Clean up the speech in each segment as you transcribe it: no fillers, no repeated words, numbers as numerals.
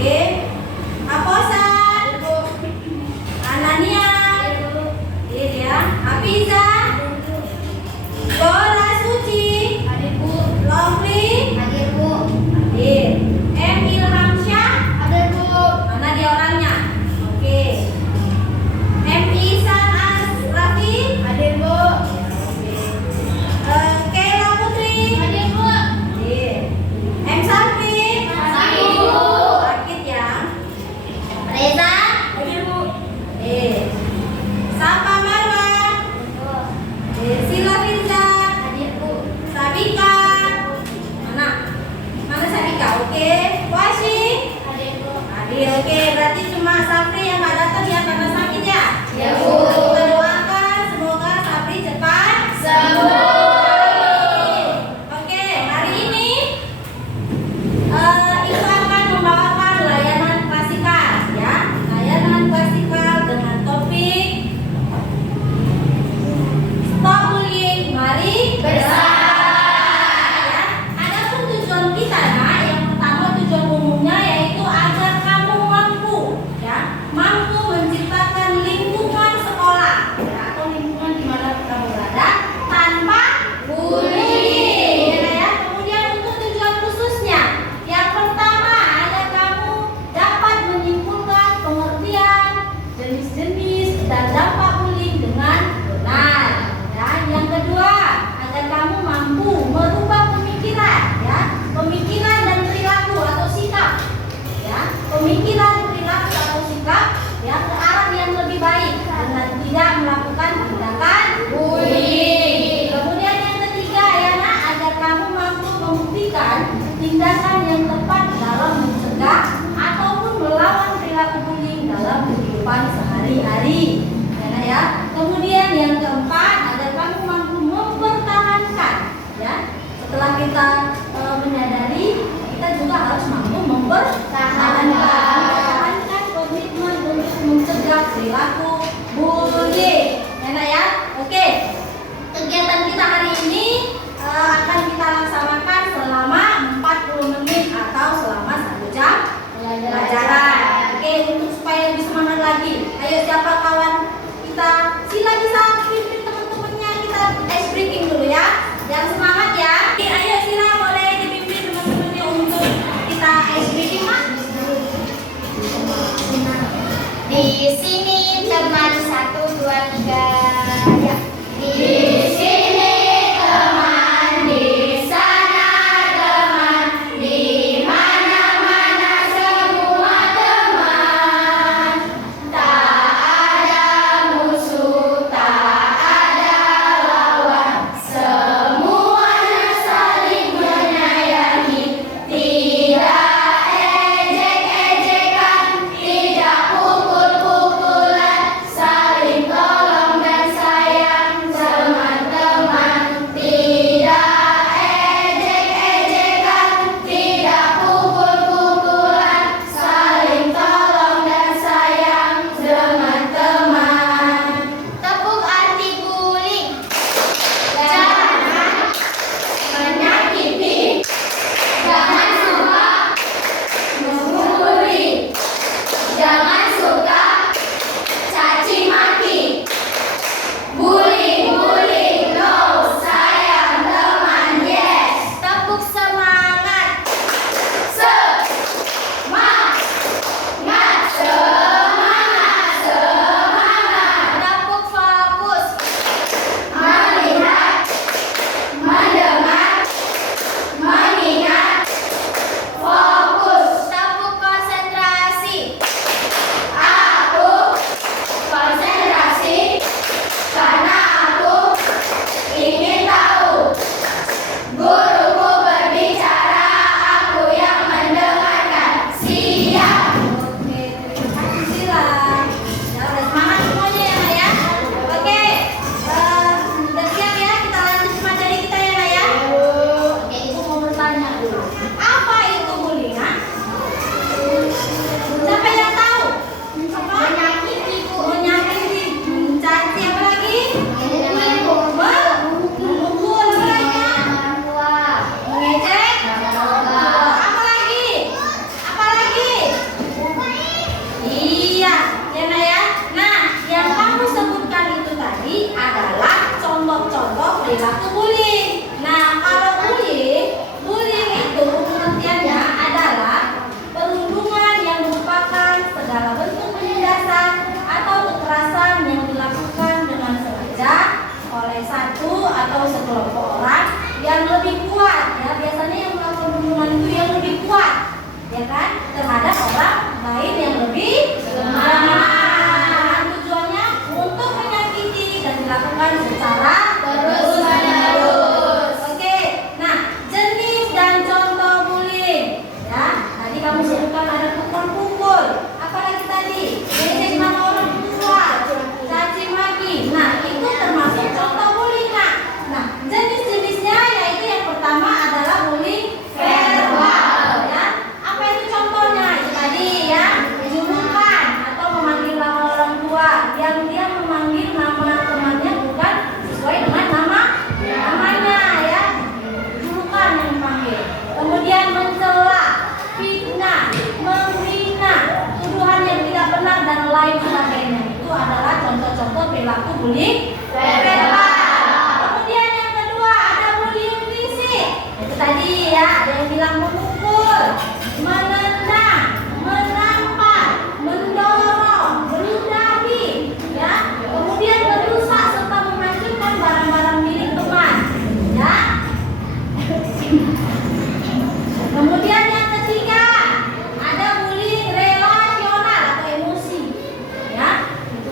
Oke. Aposan. Anania. Iya. Afiza. Dora Suci. Hadir Bu. Lovely. Hadir Bu. Hadir. M Ilhamsyah. Hadir Bu. Mana dia orangnya? Oke. M Ihsan Asrafi. Hadir Bu. Kayla Putri. Hadir Bu. Hadir. M Safi. Hadir Bu. Sakit ya. Reza. Hadir Bu. Sapa Marwa. Sila Firza. Hadir Bu. Sabika. Mana Sabika? Oke. Washi. Hadir Bu. Hadir. Oke, berarti cuma Sapri yang nggak datang ya karena sakit ya. Ya Bu. Kita doakan semoga Sapri cepat sembuh. Oke, hari ini Ibu akan membawakan layanan klasikal ya. Layanan klasikal dengan topik Stop Bullying, mari bersama. Ya. Adapun tujuan kita, nah, yang pertama tujuan umumnya yaitu agar kamu mampu, ya, mampu menciptakan lingkungan sekolah, ya, atau lingkungan di mana kamu berada tanpa bullying. Ya. Kemudian untuk tujuan khususnya, yang pertama agar kamu dapat menyimpulkan pengertian jenis-jenis dan dampak bullying dengan benar. Dan yang kedua, agar kamu mampu merubah pemikiran, ya, pemikiran dan perilaku atau sikap, ya, pemikiran, perilaku atau sikap, ya, ke arah yang lebih baik dengan tidak melakukan tindakan bullying. Kemudian yang ketiga, ya nak, agar kamu mampu membuktikan tindakan yang tepat dalam mencegah ataupun melawan perilaku bullying dalam kehidupan sehari-hari. Ya. Kemudian yang keempat, agar kamu mampu mempertahankan, ya. Setelah kita menyadari, kita juga harus mampu mempertahankan komitmen untuk mencegah perilaku bullying. Enak ya? Oke. Kegiatan kita hari ini akan kita laksanakan selama 40 menit atau selama 1 jam pelajaran. Oke, untuk supaya lebih semangat lagi. Ayo siapa kawan kita, sila bisa pimpin teman-temannya, kita ice breaking dulu ya. Yang semangat ya. Oke, ayo sila boleh dipimpin teman-temannya untuk kita ice breaking, Mak. Di sini teman 1, 2, 3. Ya. Di sini teman, di sana teman, di mana-mana semua teman. Tak ada musuh, tak ada lawan, semua ya kan, terhadap orang lain yang lebih lemah. Tujuannya untuk menyakiti dan dilakukan secara terus-menerus. Oke, nah jenis dan contoh bullying. Ya, tadi kamu sebutkan ada pukul-pukul. Apalagi tadi, ejek nama orang tua, caci maki. Nah, itu termasuk contoh bullying. Nah, jenis-jenisnya yaitu yang pertama adalah bullying verbal. Ya, apa itu contohnya? Itu tadi ya, julukan atau memanggil nama orang tua yang dia memanggil nama temannya bukan sesuai dengan namanya ya, julukan yang dipanggil. Kemudian mencela, fitnah, menghina, tuduhan yang tidak benar dan lain sebagainya. Itu adalah contoh-contoh perilaku bullying verbal. Kemudian yang kedua ada bullying fisik. Itu tadi ya, ada yang bilang memukul, menendang, menampar, mendorong, meludahi, ya. Kemudian merusak serta menghancurkan barang-barang milik teman, ya. Kemudian yang ketiga ada bullying relasional atau emosi, ya.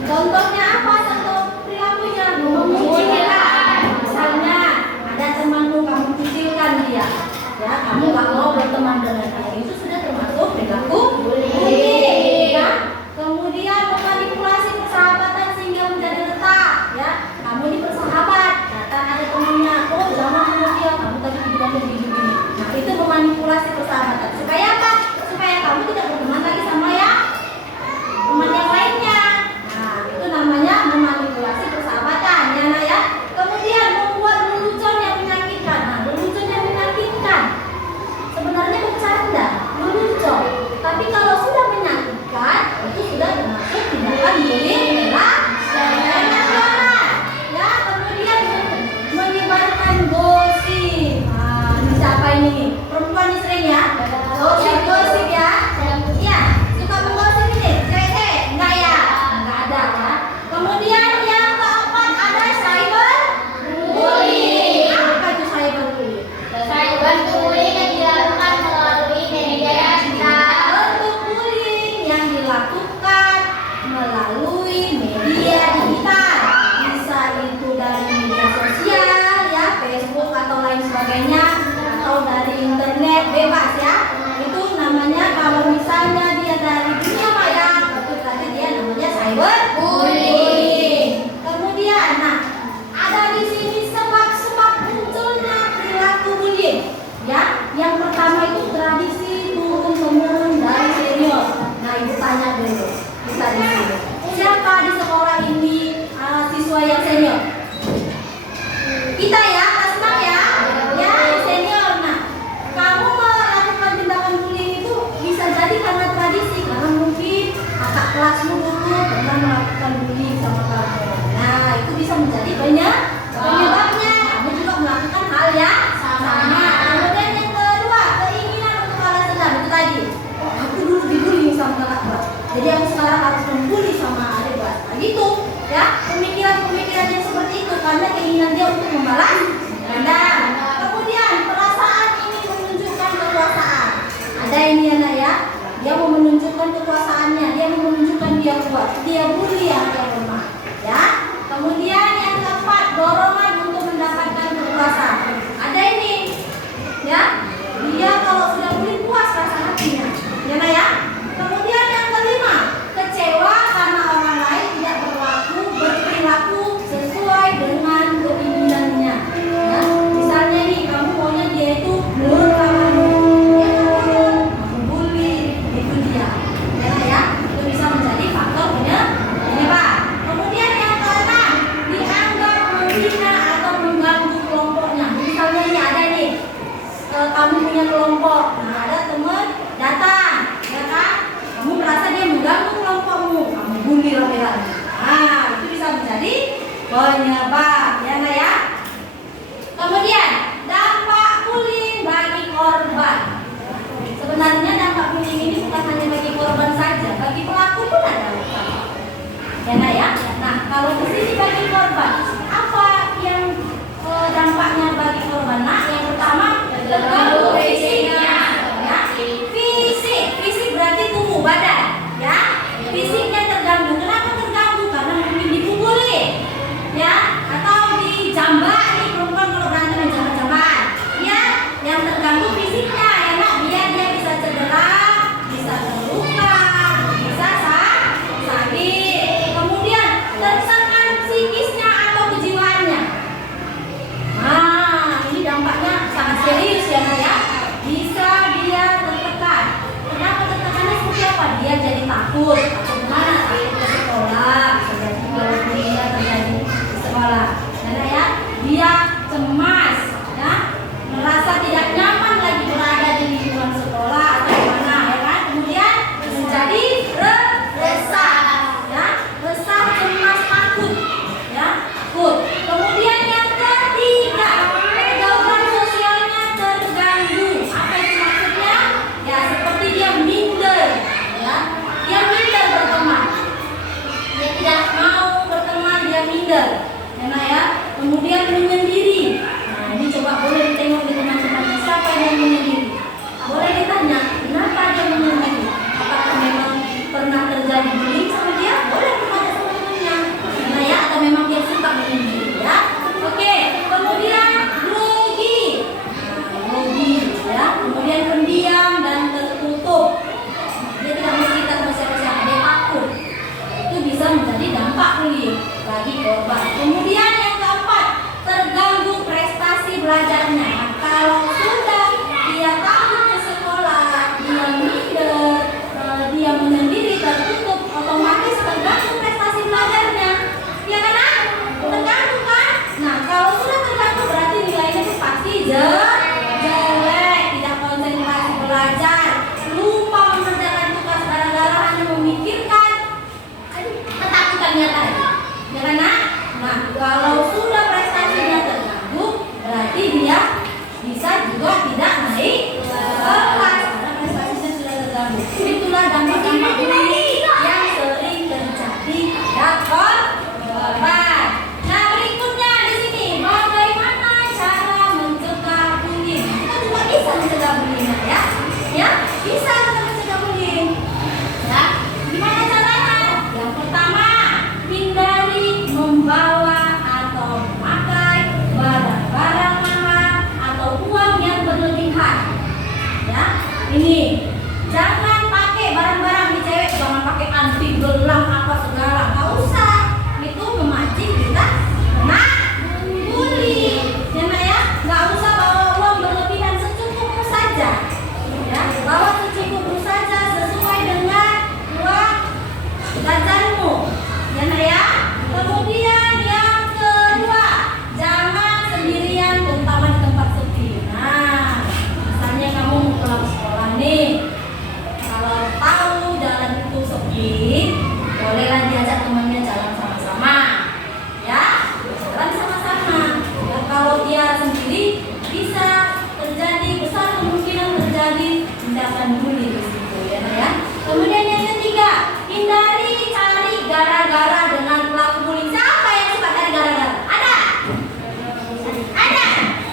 Contohnya apa? Contoh perilakunya mengucilkan. Misalnya ada temanmu, kamu kucilkan dia, ya. Kamu gak mau berteman dengan dia, itu sudah termasuk perilaku bullying, ya. Kemudian memanipulasi persahabatan sehingga menjadi retak, ya. Kamu ini bersahabat, datang ada temannya, oh jangan sama dia, kamu tadi bilang begini. Nah, itu memanipulasi persahabatan. Supaya apa? Supaya kamu tidak berteman lagi sama ya teman yang lainnya. Nah, itu namanya memanipulasi persahabatan, ya Nak ya. Kemudian membuat lelucon yang menyakitkan. Nah, lelucon yang menyakitkan sebenarnya bercanda, lelucon. Tapi kalau sudah menyakitkan, itu sudah termasuk tindakan bullying relasional. Ya, kemudian menyebarkan gosip. Nah, ini siapa ini? Perempuan ini sering ya? Gosip ya? Iya, suka menggosip ini. Cewek, enggak ya? Enggak ada ya. Kemudian yang keempat ada cyberbullying. Apa itu cyberbullying? Cyberbullying yang dilakukan melalui media digital. Bentuk bullying yang dilakukan melalui media digital. Bisa itu dari media sosial ya, Facebook atau lain sebagainya, atau dari internet, bebas ya. Itu namanya kalau misalnya dia dari dunia maya, itu tadi dia namanya cyberbullying. Kemudian, nah ada di sini sebab-sebab munculnya perilaku bullying. Ya, yang pertama itu tradisi turun temurun dari senior. Nah, ibu tanya dulu, kita di sini. Siapa di sekolah ini siswa yang senior? Kita ya, kelas 6 ya. Ya, senior. Nah, kamu melakukan tindakan bullying itu bisa jadi karena tradisi, karena mungkin kakak kelasmu dulu pernah melakukan bullying sama kamu. Nah, itu bisa menjadi penyebabnya. Kamu juga melakukan hal yang sama. Kemudian yang kedua, keinginan untuk balas dendam. Itu tadi. Oh, aku dulu dibullying sama kakak kelas, jadi aku sekarang harus membully sama adik kelas. Nah, gitu ya, pemikiran-pemikiran yang seperti itu karena keinginan dia untuk membalas dendam. Kemudian perasaan ingin menunjukkan kekuasaan. Ada ini anak ya, dia mau menunjukkan kekuasaannya, dia mau menunjukkan dia kuat, dia bully yang lemah. Ya. Kemudian yang keempat, dorongan untuk mendapatkan kekuasaan. Ada ini, ya, dia kalau sudah bully puas rasa hatinya, ya Nak ya. Kemudian yang kelima, kecewa karena orang lain tidak berperilaku sesuai dengan keinginannya. Ya, misalnya nih, kamu maunya dia itu nurut sama kamu, dia nurut, kamu bully, itu dia. Ya Nak ya, itu bisa menjadi faktor penyebab. Kemudian yang keenam, dianggap menghina atau mengganggu kelompoknya. Misalnya nih ada nih, kamu punya kelompok, nah ada teman datang, ya kan? Kamu merasa dia mengganggu kelompokmu, kamu bully rame-rame. Nah, itu bisa menjadi penyebab, ya Nak ya. Kemudian dampak bullying bagi korban. Sebenarnya dampak bullying ini bukan hanya bagi korban saja, bagi pelaku pun ada dampak. Ya Nak ya. Nah, kalau di sini bagi korban, apa yang dampaknya bagi korban? Nah, yang pertama terganggu fisiknya, ya, fisik. takut kemana? Takut ke sekolah. Jadi kalau dia terjadi di sekolah, ya, dia cemas, ya, merasa tidak nyaman lagi berada di lingkungan sekolah atau mana, ya kan? Kemudian menjadi resah, ya, resah, cemas, takut, ya, takut. Kemudian yang ketiga, pergaulan sosialnya terganggu. Apa itu maksudnya? Ya, seperti dia minder, ya, dia minder berteman, dia tidak mau berteman, dia minder, ya. Kemudian menyendiri. Nah, ini coba boleh ditengok di teman-temannya siapa yang menyendiri. Boleh ditanya kenapa dia menyendiri. Apakah memang pernah terjadi bullying sama dia? Boleh kepada teman-temannya, ya, atau memang dia suka menyendiri, ya. Oke, kemudian grogi. Nah, grogi, ya. Kemudian pendiam dan tertutup. Dia tidak mau cerita sama siapa-siapa, dia takut. Itu bisa menjadi dampak bullying bagi korban. Kemudian yang keempat, terganggu prestasi belajarnya. Kalau sudah dia takut ke sekolah, dia minder, dia menyendiri, tertutup, otomatis terganggu prestasi belajarnya. Ya kan? Terganggu kan? Nah, kalau sudah terganggu berarti nilainya itu pasti jelek, tidak konsentrasi belajar, lupa mengerjakan tugas gara-gara hanya memikirkan ketakutannya tadi. Ya kan? Nah, kalau sudah prestasinya terganggu, berarti dia bisa juga tidak naik kelas karena prestasinya sudah terganggu. Itulah dampak-dampak bullying yang sering terjadi pada korban. Nah, berikutnya di sini, bagaimana cara mencegah bullying? Kita juga bisa mencegah bullying, ya. Ya, bisa kita mencegah bullying. Ya, gimana caranya? Yang pertama, hindari membawa atau memakai barang-barang mahal atau uang yang berlebihan. Ya, ini jangan pakai barang-barang di cewek, jangan pakai anti gelang apa segala, nggak usah. Itu memancing kita kena bully, ya. Nggak usah bawa uang berlebihan, secukupmu saja. Ya, bawa secukupmu saja sesuai dengan uang jajanmu, ya. Kemudian yang kedua, jangan sendirian, terutama di tempat sepi. Nah, misalnya kamu mau pulang sekolah nih, kalau tahu jalan itu sepi, bolehlah diajak temannya jalan sama-sama, ya, jalan sama-sama. Ya, kalau dia sendiri bisa terjadi, besar kemungkinan terjadi tindakan bully di situ, ya. Kemudian yang ketiga, hindari cari gara-gara dengan pelaku bullying. Siapa yang suka cari gara-gara? Ada? Ada?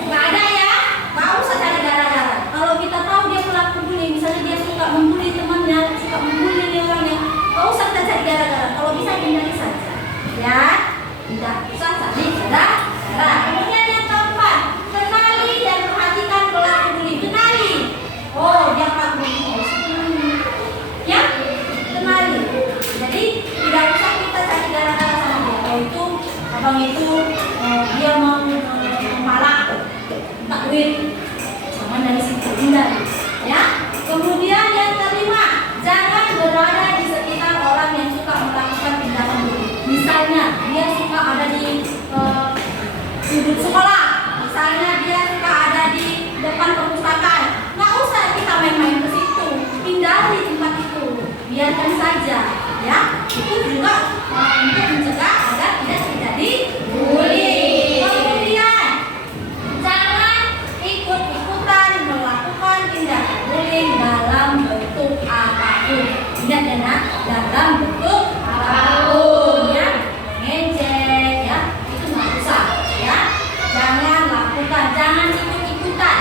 Nggak ada, ya? Nggak usah cari gara-gara. Kalau kita tahu dia pelaku bullying, misalnya dia suka membuli temannya, suka membuli orangnya, nggak usah kita cari gara-gara. Kalau bisa hindari saja, ya. Tidak usah cari gara-gara. Kemudian yang keempat, kenali dan perhatikan pelaku bullying. Kenali. Oh, dia pelaku bullying. Ya, kenali. Jadi tidak usah kita cari gara-gara sama dia. Kalau itu abang itu dia mau memalak, minta duit, jangan dari situ, hindari. Ya. Kemudian yang kelima, jangan berada di sekitar orang yang suka melakukan tindakan bullying. Misalnya dia suka ada di sudut sekolah, misalnya dia suka ada di depan perpustakaan, nggak usah kita main-main ke situ, hindari tempat itu, biarkan saja, ya. Itu juga untuk mencegah agar tidak terjadi bullying. Kemudian jangan ikut-ikutan melakukan tindakan bullying dalam bentuk apapun. Ingat, ya, dalam bentuk apapun, ya. Ngejek, ya, itu nggak usah, ya. Jangan lakukan, jangan ikut-ikutan,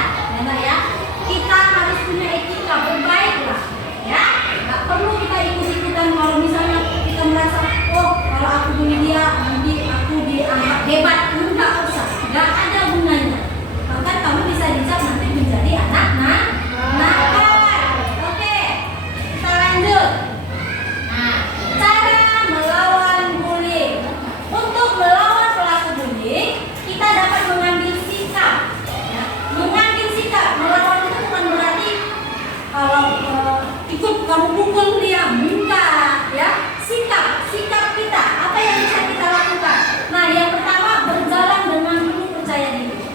ya. Kita harus punya etika, berbaiklah, ya. Nggak perlu kita ikut-ikutan. Kalau misalnya kita merasa, oh, kalau aku bully dia nanti aku dianggap hebat, nggak usah, nggak ada gunanya. Bahkan kamu bisa dicap nanti menjadi anak nakal. Oke, kita lanjut. Nah, cara melawan bullying. Untuk melawan pelaku bullying, kita dapat mengambil sikap, ya. Mengambil sikap, melawan itu bukan berarti kalau ikut kamu pukul dia, enggak. ya, sikap kita, apa yang bisa kita lakukan. Nah, yang pertama berjalan dengan penuh percaya diri.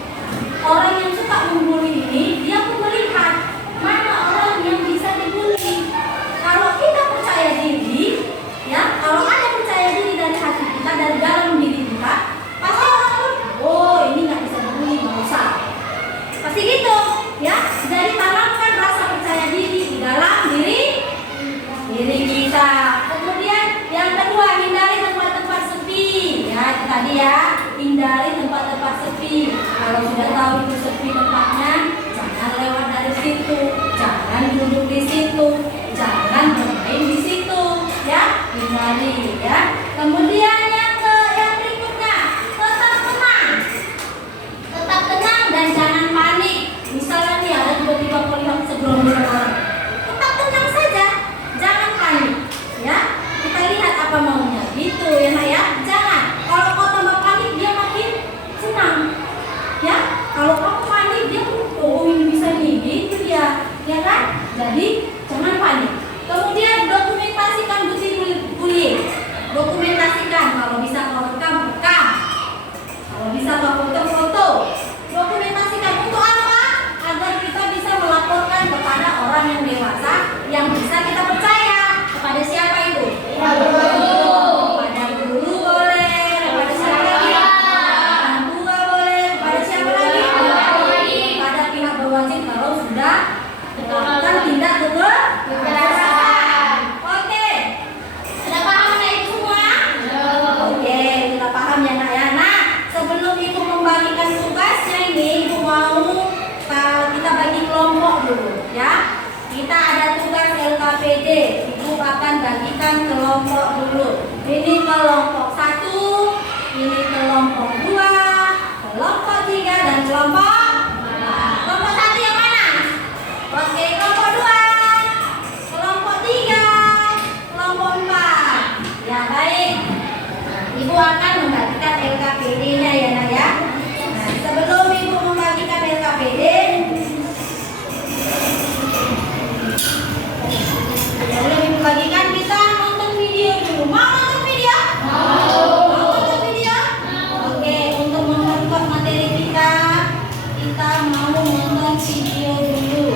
Orang yang suka membuli ini, dia pun melihat mana orang yang bisa dibuli. Kalau kita percaya diri, ya, kalau ada percaya diri dari hati kita, dari dalam diri kita, pasti orang pun, oh ini nggak bisa dibully, nggak usah. Pasti gitu, ya. Jadi tanamkan rasa percaya diri di dalam diri kita. Kemudian yang kedua, hindari tempat-tempat sepi. Ya, itu tadi ya, hindari tempat-tempat sepi. Kalau sudah tahu itu sepi tempatnya, jangan lewat dari situ, jangan duduk di situ, jangan bermain di situ, ya, hindari, ya. Kemudian yang berikutnya, tetap tenang dan jangan panik. Misalnya nih ada tiba-tiba melihat segerombolan orang, tetap tenang saja, jangan panik, ya. Kita lihat apa maunya, gitu ya Nak ya. Jangan, kalau kau tambah panik dia makin senang, ya. Kalau kamu panik dia oh ini bisa nih, gitu dia, ya kan. Jadi jangan panik. Kemudian dokumentasikan bullying. Dokumentasikan, kalau bisa kau rekam, kalau bisa kau foto. Dokumentasikan untuk apa? Agar kita bisa melaporkan kepada orang yang dewasa yang bisa kita percaya. Kepada siapa itu? Kepada guru boleh, kepada siapa lagi? Orang tua boleh, kepada siapa lagi? Kepada pihak berwajib kalau sudah melakukan tindak kekerasan. Oke, ada paham Nak itu semua? Oke, kita paham ya Nak ya. Nah, sebelum Ibu membagikan tugasnya ini, Ibu mau kita bagi kelompok dulu, ya. Kita ada tugas LKPD. Ibu akan bagikan kelompok dulu. Ini kelompok 1, ini kelompok 2, kelompok 3 dan kelompok 4. Kelompok 1 yang mana? Oke, kelompok 2, kelompok 3, kelompok 4. Ya, baik. Ibu akan membagikan LKPD-nya ya Nak ya. Nah, sebelum Ibu membagikan LKPD, sebelum Ibu bagikan, kita nonton video dulu. Mau nonton video? Mau nonton video? Oke, untuk memperkuat materi kita mau nonton video dulu.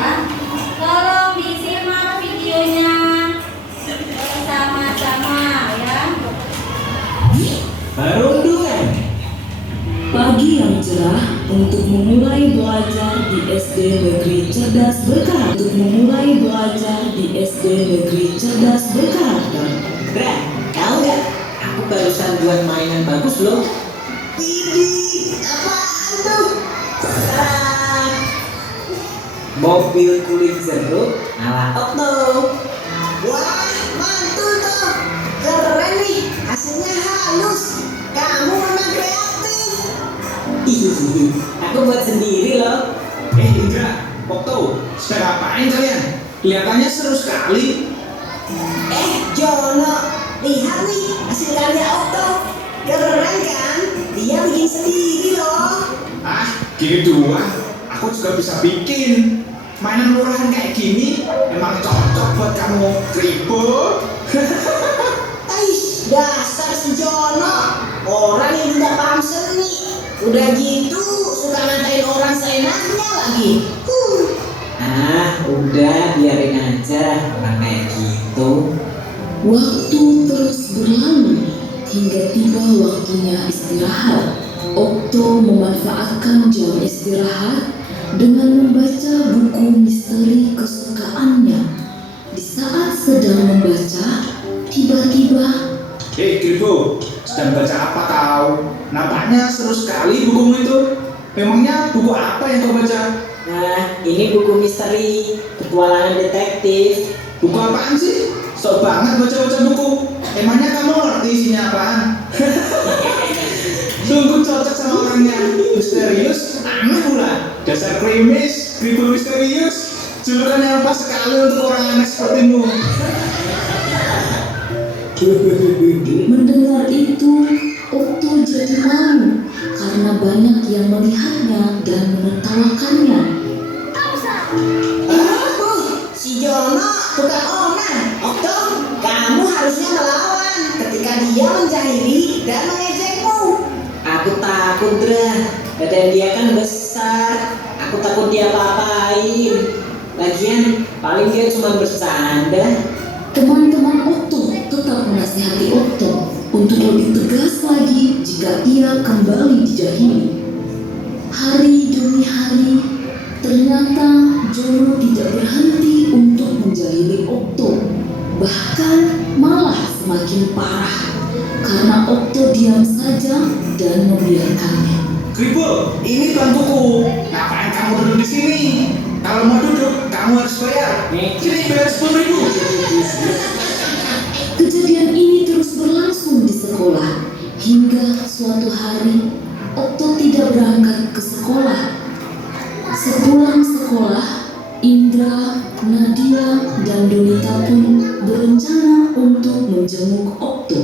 Ya, tolong disimak videonya bersama-sama ya. Perundungan. Pagi yang cerah untuk memulai belajar di SD Negeri Cerdas Berkarakter. Untuk memulai belajar di SD Negeri Cerdas Berkarakter. Bra, tahu nggak? Aku barusan buat mainan bagus loh. Ini apaan tuh? Tadam! Mobil kulit jeruk ala Okto. Wah, mantul tuh. Keren nih, hasilnya halus. Kamu memang kreatif. Ih, aku buat sendiri loh. Indra, Okto, sedang ngapain kalian? Kelihatannya seru sekali. Jono, lihat nih hasil karya Okto. Keren kan? Dia bikin sendiri loh. Ah, gitu ah. Aku juga bisa bikin. Mainan murahan kayak gini emang cocok buat kamu. Kribo. Aish, dasar si Jono. Orang yang tidak paham seni. Udah gitu, suka ngatain orang seenaknya lagi. Udah biarin aja orang kayak gitu. Waktu terus berlalu hingga tiba waktunya istirahat. Okto memanfaatkan jam istirahat dengan membaca buku misteri kesukaannya. Di saat sedang membaca, tiba-tiba Kribo, sedang baca apa kau? Nampaknya seru sekali bukumu itu. Memangnya buku apa yang kau baca? Nah, ini buku misteri, petualangan detektif. Buku apaan sih? Sok banget baca-baca buku. Emangnya kamu ngerti isinya apaan? Sungguh cocok sama orangnya. Misterius, aneh pula. Dasar krimis, kribo misterius. Julukan yang pas sekali untuk orang aneh sepertimu. mendengar itu, Okto jadi malu karena banyak yang melihatnya dan menertawakannya. Si Jono tukang onan. Okto, kamu harusnya melawan ketika dia menjahili dan mengejekmu. Aku takut, Dra. Badan dia kan besar. Aku takut dia apa-apain. Lagian, paling dia cuma bercanda. Teman-teman Okto tetap menasihati Okto untuk lebih tegas lagi jika ia kembali dijahili. Hari demi hari, ternyata Jono tidak berhenti untuk menjahili Okto. Bahkan malah semakin parah karena Okto diam saja dan membiarkannya. Kripul, ini bangkuku. Ngapain kamu duduk di sini? Kalau mau duduk, kamu harus bayar. Sini bayar 10.000. Kejadian ini terus berlangsung di sekolah hingga suatu hari Okto tidak berangkat ke sekolah. Sepulang sekolah, Indra, Nadia, dan Donita pun berencana untuk menjenguk Okto.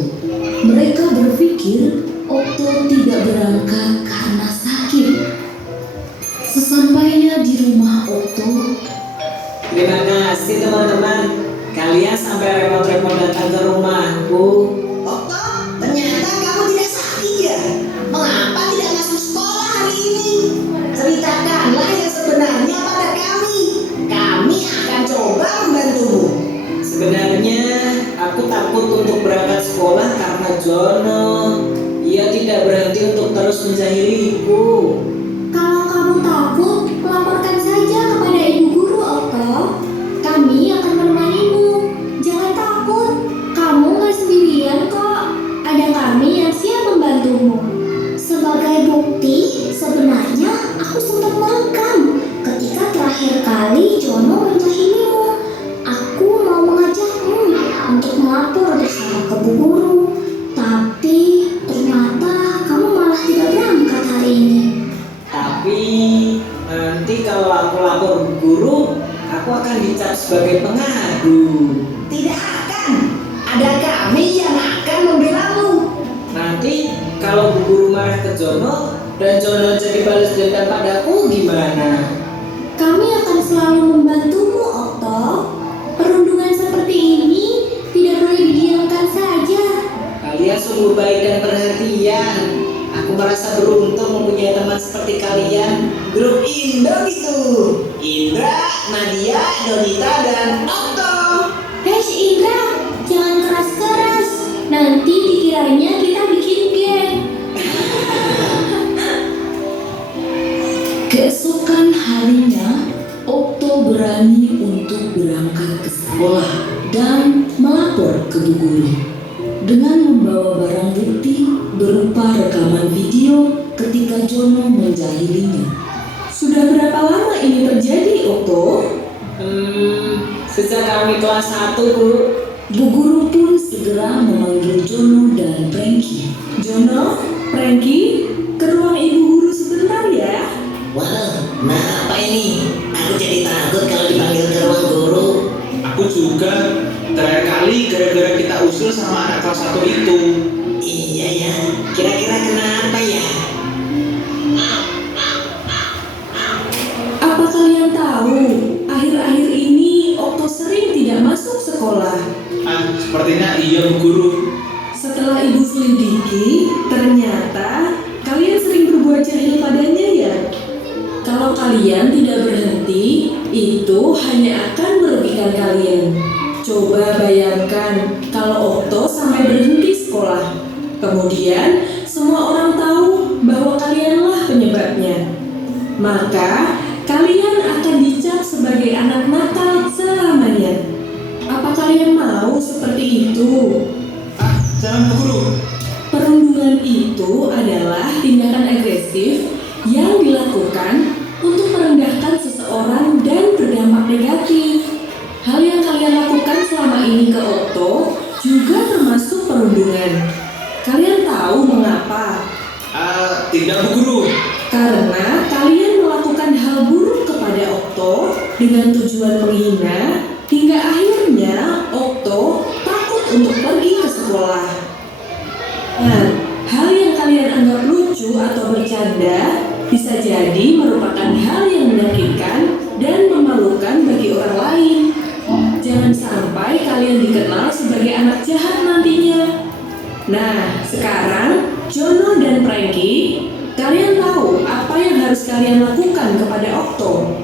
Mereka berpikir Okto tidak berangkat karena sakit. Sesampainya di rumah Okto, Terima kasih teman-teman. Kalian sampai repot-repot datang ke rumahku. Okto, ternyata kamu tidak sakit ya? Mengapa tidak masuk sekolah hari ini? Ceritakanlah yang sebenarnya pada kami. Kami akan coba membantumu. Sebenarnya aku takut untuk berangkat sekolah karena Jono. Ia tidak berhenti untuk terus menjahiliku. Kalau kamu takut, laporkan saja kepada ibu guru, Okto. Kami akan menemanimu. Jangan takut, kamu nggak sendirian kok. Ada kami yang siap membantumu. Sebagai bukti, sebenarnya aku sempat merekam ketika terakhir kali Jono menjahilimu. Aku mau mengajakmu untuk melapor bersama ke bu guru. Tapi ternyata kamu malah tidak berangkat hari ini. Tapi nanti kalau aku lapor ke guru, aku akan dicap sebagai pengadu. Tidak akan. Ada kami yang akan membelamu. Nanti kalau bu guru marah ke Jono dan Jono jadi balas dendam padaku gimana? Kami akan selalu membantumu, Okto. Perundungan seperti ini tidak boleh didiamkan saja. Kalian sungguh baik dan perhatian. Aku merasa beruntung mempunyai teman seperti kalian. Grup Indo itu. Indra, Nadia, Donita, dan Okto. Hei si Indra, jangan keras-keras. Nanti dikiranya kita bikin geng. keesokan harinya Okto berani untuk berangkat ke sekolah dan melapor ke bu guru dengan membawa barang bukti berupa rekaman video ketika Jono menjahilinya. Sudah berapa lama ini terjadi, Okto? Sejak kami kelas 1, Bu. Bu guru pun segera memanggil Jono dan Frankie. Jono, Frankie, ke ruang ibu guru sebentar ya. Wah, nah apa ini? Aku jadi takut kalau dipanggil ke ruang guru. Aku juga. Terakhir kali gara-gara kita usul sama anak kelas 1 itu. Iya ya, kira-kira kenapa ya? Apa kalian tahu, akhir-akhir ini Okto sering tidak masuk sekolah. Sepertinya iya Bu Guru. Setelah ibu selidiki, ternyata kalian sering berbuat jahil padanya ya. Kalau kalian tidak berhenti, itu hanya akan merugikan kalian. Coba bayangkan kalau Okto sampai berhenti sekolah. Kemudian semua orang tahu bahwa kalianlah penyebabnya. Maka kalian akan dicap sebagai anak nakal selamanya. Apa kalian mau seperti itu? Jangan Bu Guru. Perundungan itu adalah tindakan agresif yang dilakukan untuk merendahkan seseorang dan berdampak negatif. Hal yang kalian lakukan selama ini ke Okto juga termasuk perundungan. Kalian tahu mengapa? Tidak Bu Guru. Karena kalian melakukan hal buruk kepada Okto dengan tujuan menghina, hingga akhirnya Okto takut untuk pergi ke sekolah. Nah, hal yang kalian anggap lucu atau bercanda bisa jadi merupakan hal yang menyakitkan dan memalukan bagi orang lain. Jangan sampai kalian dikenal sebagai anak jahat nantinya. Nah, sekarang Jono dan Frankie, kalian tahu apa yang harus kalian lakukan kepada Okto.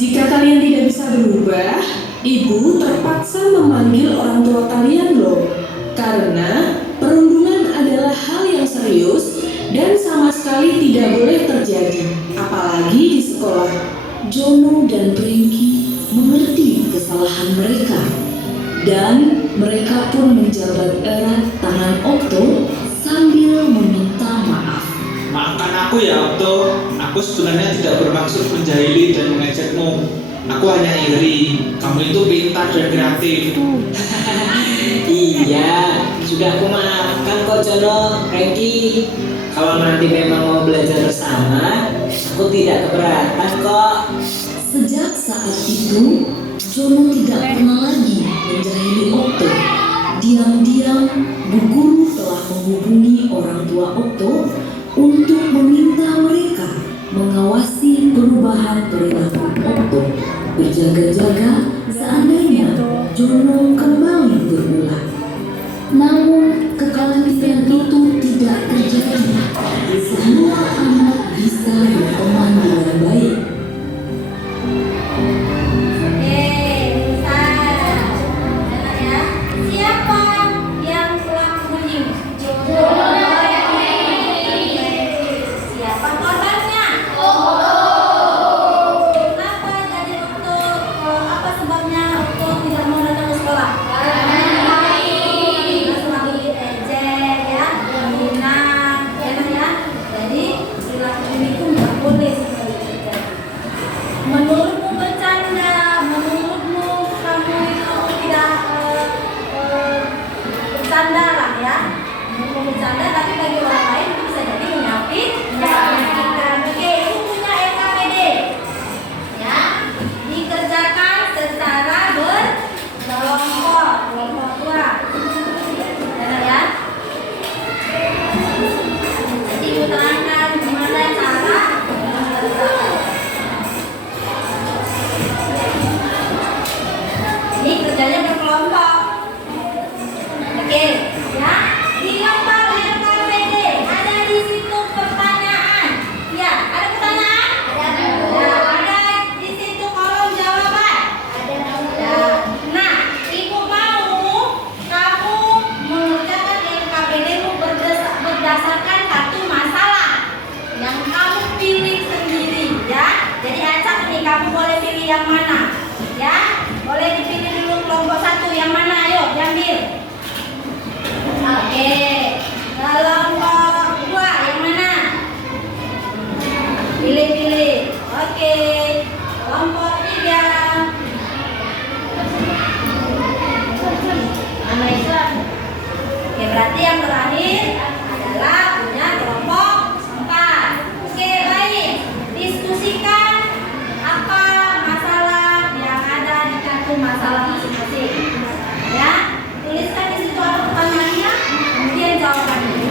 Jika kalian tidak bisa berubah, ibu terpaksa memanggil orang tua kalian loh. Karena perundungan adalah hal yang serius dan sama sekali tidak boleh terjadi, apalagi di sekolah. Jono dan Frankie mengerti kesalahan mereka, dan mereka pun menjabat erat tangan Okto sambil meminta maaf. Maafkan aku ya Okto, aku sebenarnya tidak bermaksud menjahili dan mengejekmu. Aku hanya iri, kamu itu pintar dan kreatif. Iya, sudah aku maafkan kok Jono, Frankie. Kalau nanti memang mau belajar bersama, aku tidak keberatan kok. Sejak saat itu, Jono tidak pernah lagi menjahili Okto. Diam-diam, Bu Guru telah menghubungi orang tua Okto untuk meminta mereka mengawasi perubahan perilaku Okto, berjaga-jaga seandainya Jono kembali berulang. Namun, kekhawatiran itu tidak terjadi. Semua anak bisa berteman dengan baik. Oke, bisa. Enak ya. Siapa yang telah bunyi? Siapa korbannya? Kenapa jadi waktu? Apa sebabnya waktu tidak mau datang ke sekolah? Selalu diejek ya, menghina, enak ya. Jadi perilaku ini pun nggak boleh sekali terjadi. Menurutmu bercanda, menurutmu kamu itu tidak bercanda lah ya. Menurutmu bercanda, tapi bagi orang lain itu bisa jadi menyakitkan. Oke, itu punya LKPD ya, dikerjakan secara berkelompok, kelompok tua. Enak ya. Jadi uterangkan gimana cara mengerjakan. Ini kerjanya berkelompok. Oke, ya. Di lembar LKPD ada di situ pertanyaan. Ya, ada pertanyaan? Ada. Ya, ada di situ kolom jawaban. Ya. Nah, Ibu mau kamu mengerjakan LKPD-mu berdasarkan satu masalah yang kamu pilih sendiri ya. Jadi acak nih, kamu boleh pilih yang mana? Ya, boleh dipilih dulu kelompok satu yang mana? Ayo, diambil. Oke, kelompok dua yang mana? Pilih-pilih. Oke, kelompok tiga. Mana Islam? Oke, berarti yang terakhir adalah punya kelompok empat. Oke, baik. Diskusikan apa masalah yang ada di kartu masalah masing-masing. Ya, tuliskan di situ ada pertanyaannya, kemudian jawabannya.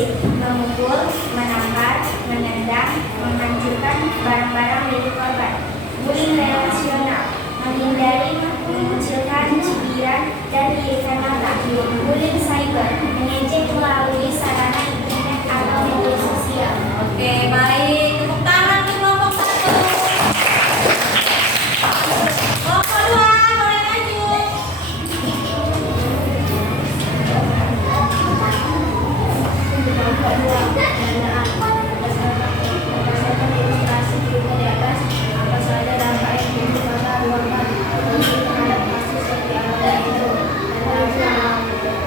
fisik, memukul, menampar, menendang, menghancurkan barang-barang milik korban. Bullying relasional, menghindari, mengucilkan, cibiran, dan irisan mata. Bullying cyber, mengejek melalui sarana internet atau media sosial. Oke, baik. Tepuk tangan untuk kelompok 1. Kelompok 2, boleh maju. Kelompok 2, pendanaan. Berdasarkan ilustrasi berikut di atas, apa saja dampak yang timbul pada ruang terhadap kasus yang dialami itu?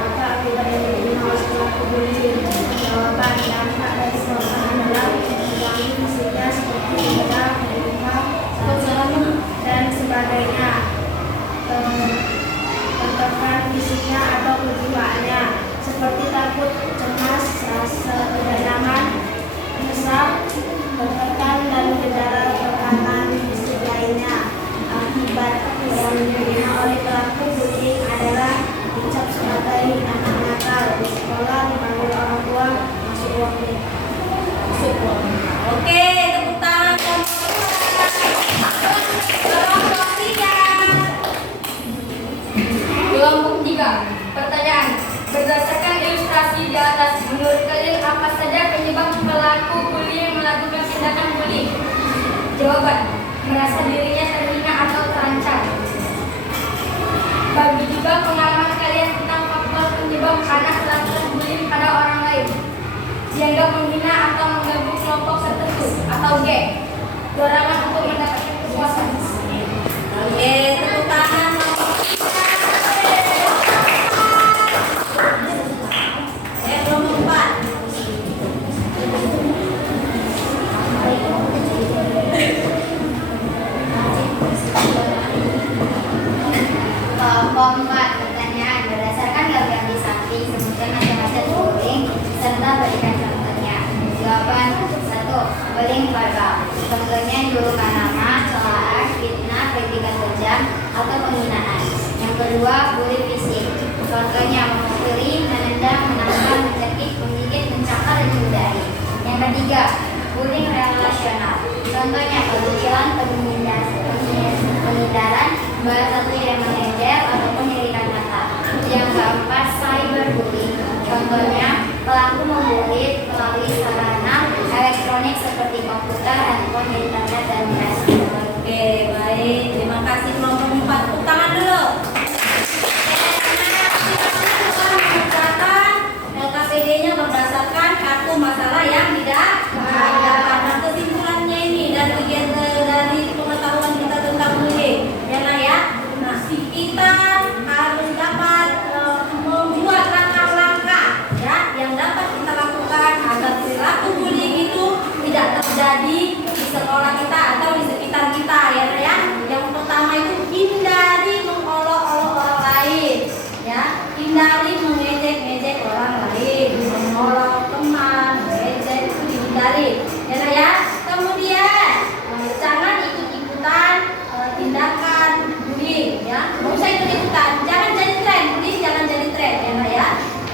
Apa akibat yang diterima setelah bullying? Jawaban dampak dari korban adalah mengganggu fisiknya seperti cedera, luka, dan sebagainya. Tertekan fisiknya atau kejiwaannya seperti takut, cemas, rasa tidak nyaman, menyesal, tertekan, dan gejala tekanan fisik lainnya. Akibat yang diterima oleh pelaku bullying adalah dicap sebagai anak nakal di sekolah, dipanggil orang tua, masuk ruang Oke, tepuk tangan kelompok 3. Kelompok 3. Pertanyaan. Berdasarkan ilustrasi di atas, menurut kalian apa saja penyebab pelaku bullying melakukan tindakan bullying? Jawaban. Merasa dirinya terhina atau terancam. Bagi juga pengalaman kalian tentang faktor penyebab anak melakukan bullying pada orang lain. Dianggap menghina atau mengganggu kelompok tertentu, atau G. Dorongan untuk mendapatkan kepuasan. Oke, tepuk tangan. Kelompok 4. Kelompok 4. Pertanyaan. Berdasarkan gambar di samping, sebutkan macam-macam bullying serta berikan contohnya. Jawaban. 1. Bullying verbal. Contohnya julukan nama, celaan, fitnah, kritikan kejam, atau penghinaan. Yang kedua, bullying fisik. Contohnya memukuli, menendang, menampar, mencekik, menggigit, mencakar, dan menghindari. Yang ketiga, bullying relasional. Contohnya pengucilan, penghindaran, bahasa satu yang mengejek, ataupun irikan mata. Yang keempat, cyberbullying. Contohnya pelaku membuli melalui sarana elektronik seperti komputer, handphone, internet, dan lain-lain. Oke, baik. Terima kasih kelompok 4. Tepuk tangan dulu. LKPD-nya berdasarkan kartu masalah yang didapatkan. Nah, kesimpulannya ini dari pengetahuan kita tentang bullying, ya. Nah, kita harus dapat membuat langkah-langkah, ya, yang dapat kita lakukan agar perilaku bullying itu tidak terjadi di sekolah kita atau di sekitar kita, ya. Yang pertama itu hindari mengolok-olok orang lain, ya. Hindari mengejek-ngejek orang lain, mengolok teman, mengejek itu dihindari, ya. Kemudian jangan ikut-ikutan tindakan bullying, ya. Nggak usah ikut-ikutan, jangan jadi tren, bullying jangan jadi tren, ya.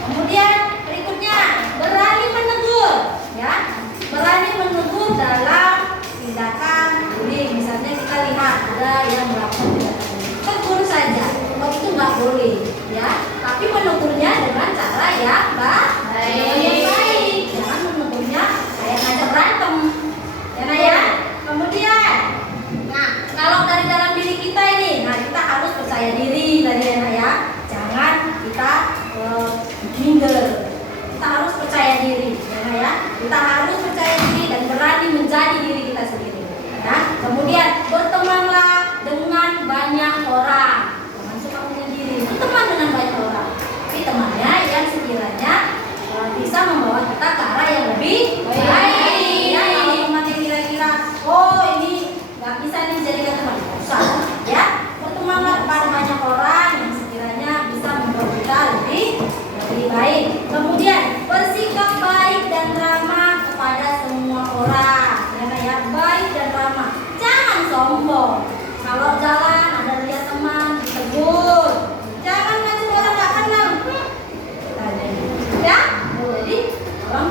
Kemudian berikutnya berani menegur, ya. Berani menegur dalam tindakan bullying. Misalnya kita lihat ada yang melakukan tindakan bullying, tegur saja, oh itu nggak boleh, ya. Tapi menegurnya dengan cara yang baik, jangan menegurnya kayak ngajak berantem, ya. Kemudian, nah kalau dari dalam diri kita ini, nah kita harus percaya diri tadi, ya. Jangan kita minder. Kita harus percaya diri, ya. Kita harus percaya diri dan berani menjadi diri kita sendiri, ya. Kemudian bertemanlah dengan banyak orang. Jangan suka menyendiri. Berteman dengan banyak orang, tapi temannya yang sekiranya bisa membawa kita ke arah yang lebih baik. Ya, kalau teman yang kira-kira, oh ini nggak bisa dijadikan teman, usah, ya. Bertemanlah kepada banyak orang yang sekiranya bisa membawa kita lebih baik. Kemudian bersikap baik dan ramah kepada semua orang, ya. Baik dan ramah, jangan sombong. Kalau jalan ada lihat teman ditegur, jangan maju orang nggak kenal, ya. Jadi orang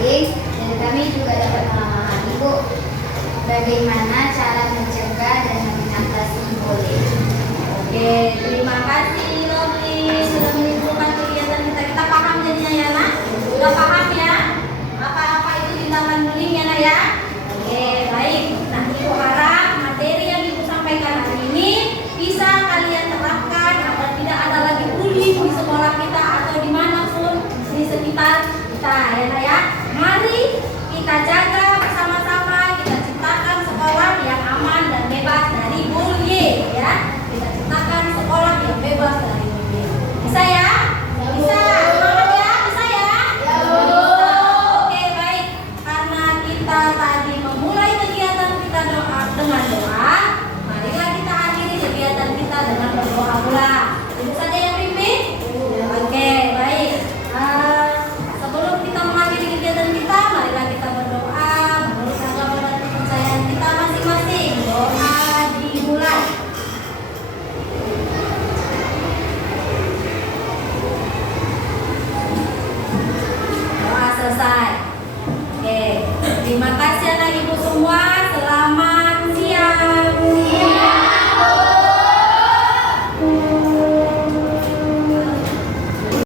bullying dan kami juga dapat memahami Bu bagaimana cara mencegah dan mengatasi bullying. Oke, terima kasih Lovely sudah menimbulkan kegiatan kita. Kita paham jadinya ya nak? Sudah paham?